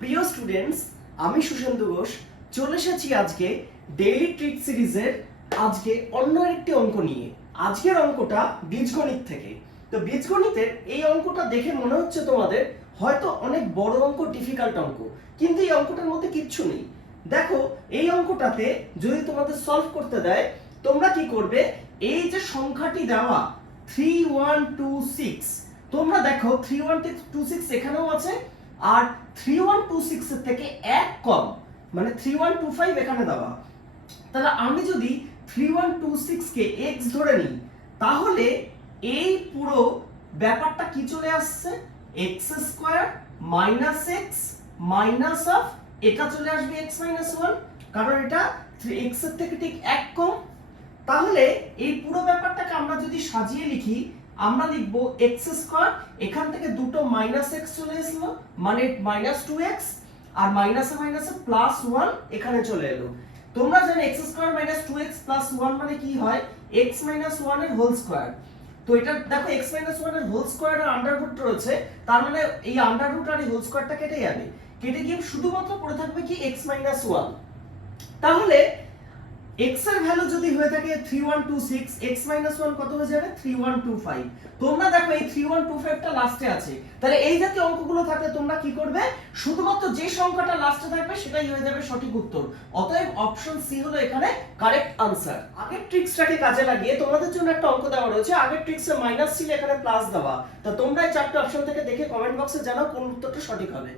প্রিয় স্টুডেন্টস, আমি সুশান্ত ঘোষ চলে এসেছি আজকে ডেইলি ট্রিক সিরিজের আজকে অন্য একটি অঙ্ক নিয়ে। আজকের অঙ্কটা বীজগণিত থেকে। তো বীজগণিতের এই অঙ্কটা দেখে মনে হচ্ছে তোমাদের হয়তো অনেক বড় অঙ্ক, ডিফিকাল্ট অঙ্ক, কিন্তু এই অঙ্কটার মধ্যে কিচ্ছু নেই। দেখো, এই অঙ্কটাতে যদি তোমাদের সলভ করতে দেয়, তোমরা কি করবে, এই যে সংখ্যাটি দেওয়া 3126, তোমরা দেখো 3126 এখানেও আছে, আর 3126 এর থেকে এক কম, মানে 3125 এখানে দেওয়া। তাহলে আমি যদি 3126 কে x ধরে নিই, তাহলে এই পুরো ব্যাপারটা কি চলে আসছে, x square minus x minus of, এটা চলে আসবে x মাইনাস 1, কারণ এটা x এর থেকে ঠিক এক কম। তাহলে এই পুরো ব্যাপারটাকে আমরা যদি সাজিয়ে লিখি, আমরা লিখব x স্কয়ার, এখান থেকে দুটো মাইনাস x চলে আসলো, মানে মাইনাস 2x, আর মাইনাসে মাইনাসে প্লাস 1 এখানে চলে এলো। তোমরা জানো x square minus 2x plus 1 মানে কি হয়, x মাইনাস 1 এর হোল স্কয়ার। তো এটা দেখো x মাইনাস 1 এর হোল স্কয়ার আর আন্ডাররুট রয়েছে, তার মানে এই আন্ডাররুট আর এই হোল স্কয়ারটা কেটে যাবে, কেটে গিয়ে শুধুমাত্র পড়ে থাকবে কি x মাইনাস 1। তাহলে x এর ভ্যালু যদি হয়ে থাকে 3126, x মাইনাস 1 কত হয়ে যাবে 3125। তোমরা দেখো এই 3125 টা লাস্টে আছে, তাহলে এই জাতীয় অঙ্কগুলো থাকলে তোমরা কি করবে, শুধুমাত্র যে সংখ্যাটা লাস্টে থাকবে সেটাই হয়ে যাবে সঠিক উত্তর। অতএব অপশন সি হলো এখানে কারেক্ট আনসার। আগের ট্রিক্সটাকে কাজে লাগিয়ে তোমাদের জন্য একটা অঙ্ক দেওয়া রয়েছে। আগের ট্রিক্সে মাইনাস ছিল, এখানে প্লাস দেওয়া। তা তোমরা এই চারটি অপশন থেকে দেখে কমেন্ট বক্সে জানাও কোন উত্তরটা সঠিক হবে।